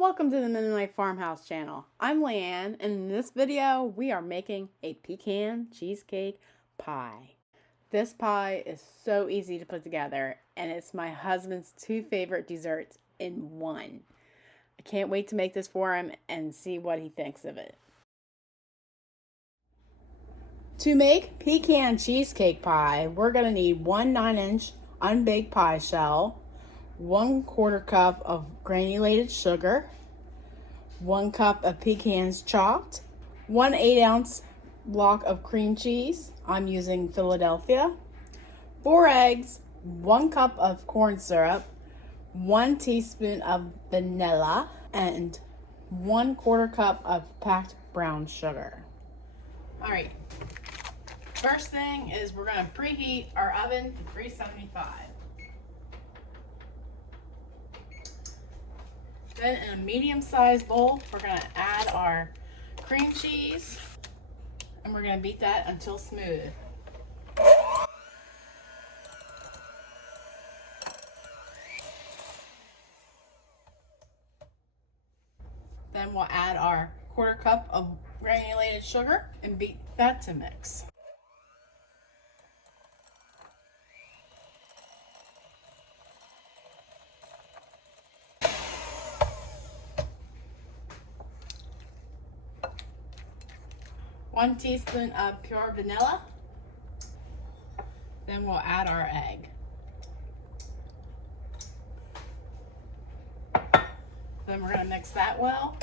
Welcome to the Mennonite Farmhouse channel. I'm Leanne, and in this video, we are making a pecan cheesecake pie. This pie is so easy to put together, and it's my husband's two favorite desserts in one. I can't wait to make this for him and see what he thinks of it. To make pecan cheesecake pie, we're going to need one 9-inch unbaked pie shell, 1/4 cup of granulated sugar, 1 cup of pecans chopped, 1 8-ounce block of cream cheese, I'm using Philadelphia, 4 eggs, 1 cup of corn syrup, 1 teaspoon of vanilla, and 1/4 cup of packed brown sugar. All right, first thing is we're going to preheat our oven to 375. Then in a medium-sized bowl, we're going to add our cream cheese, and we're going to beat that until smooth. Then we'll add our 1/4 cup of granulated sugar and beat that to mix. One teaspoon of pure vanilla. Then we'll add our egg. Then we're going to mix that well.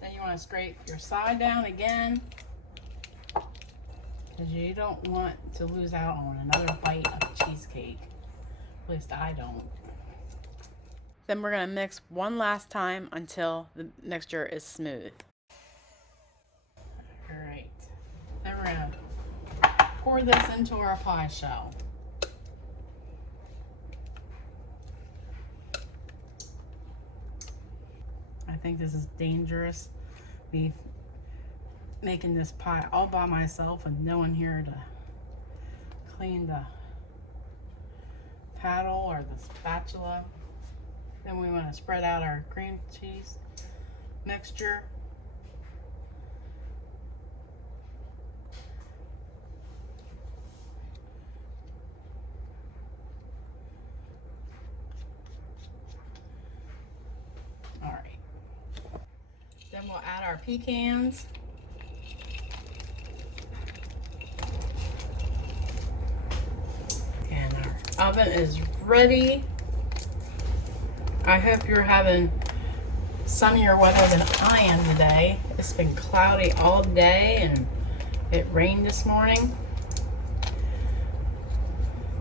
Then you want to scrape your side down again, because you don't want to lose out on another bite of cheesecake. At least I don't. Then we're going to mix one last time until the mixture is smooth. Alright. Then we're going to pour this into our pie shell. I think this is dangerous. Me making this pie all by myself and no one here to clean the paddle or the spatula. Then we want to spread out our cream cheese mixture. All right. Then we'll add our pecans. Oven is ready. I hope you're having sunnier weather than I am today. It's been cloudy all day and it rained this morning.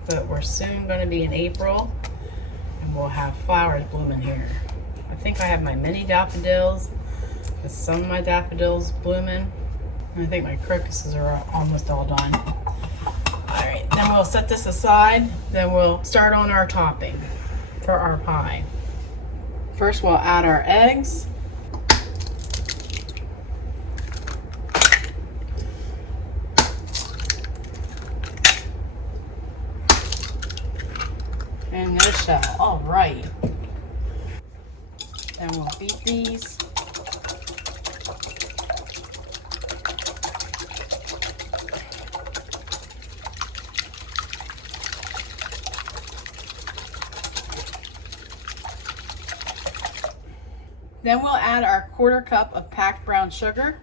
But we're soon going to be in April and we'll have flowers blooming here. I think I have my mini daffodils with some of my daffodils blooming. And I think my crocuses are almost all done. Then we'll set this aside. Then we'll start on our topping for our pie. First we'll add our eggs. And their shell. All right. Then we'll beat these. Then we'll add our 1/4 cup of packed brown sugar.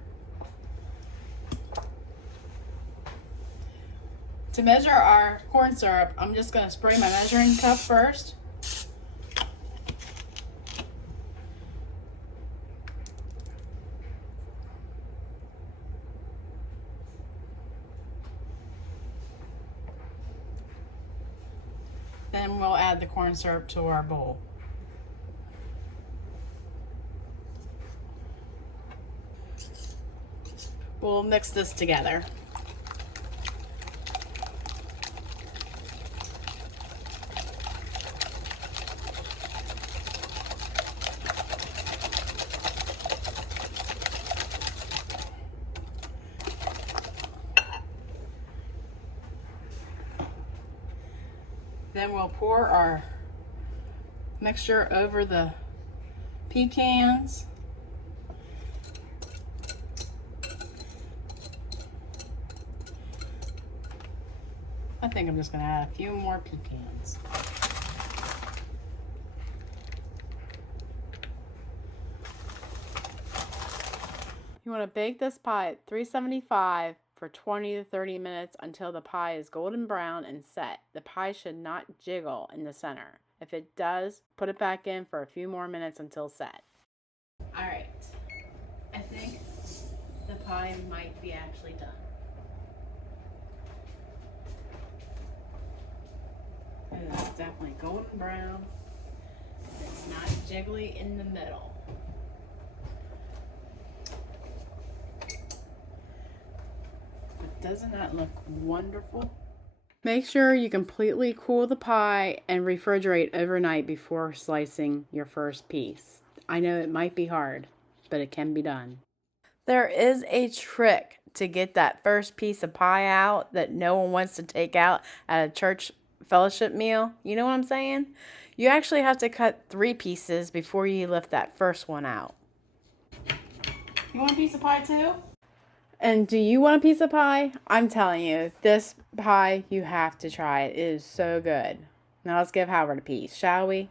To measure our corn syrup, I'm just going to spray my measuring cup first. Then we'll add the corn syrup to our bowl. We'll mix this together. Then we'll pour our mixture over the pecans. I think I'm just going to add a few more pecans. You want to bake this pie at 375 for 20 to 30 minutes until the pie is golden brown and set. The pie should not jiggle in the center. If it does, put it back in for a few more minutes until set. Alright, I think the pie might be actually done. It's definitely golden brown. It's not jiggly in the middle. But doesn't that look wonderful? Make sure you completely cool the pie and refrigerate overnight before slicing your first piece. I know it might be hard, but it can be done. There is a trick to get that first piece of pie out that no one wants to take out at a church fellowship meal. You know what I'm saying? You actually have to cut 3 pieces before you lift that first one out. You want a piece of pie too? And do you want a piece of pie? I'm telling you, this pie, you have to try it. It is so good. Now let's give Howard a piece, shall we?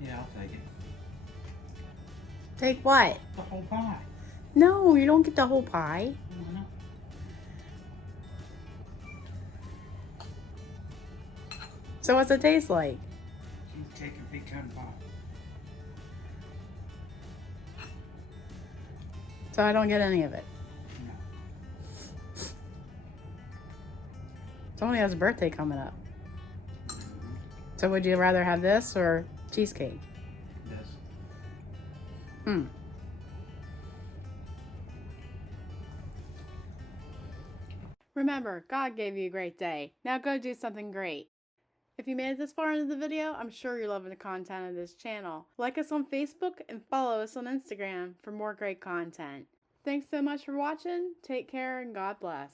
Yeah, I'll take it. Take what? The whole pie. No, you don't get the whole pie. No. So what's it taste like? Cheesecake and pecan pie. So I don't get any of it. No. Somebody has a birthday coming up. So would you rather have this or cheesecake? This. Remember, God gave you a great day. Now go do something great. If you made it this far into the video, I'm sure you're loving the content of this channel. Like us on Facebook and follow us on Instagram for more great content. Thanks so much for watching. Take care and God bless.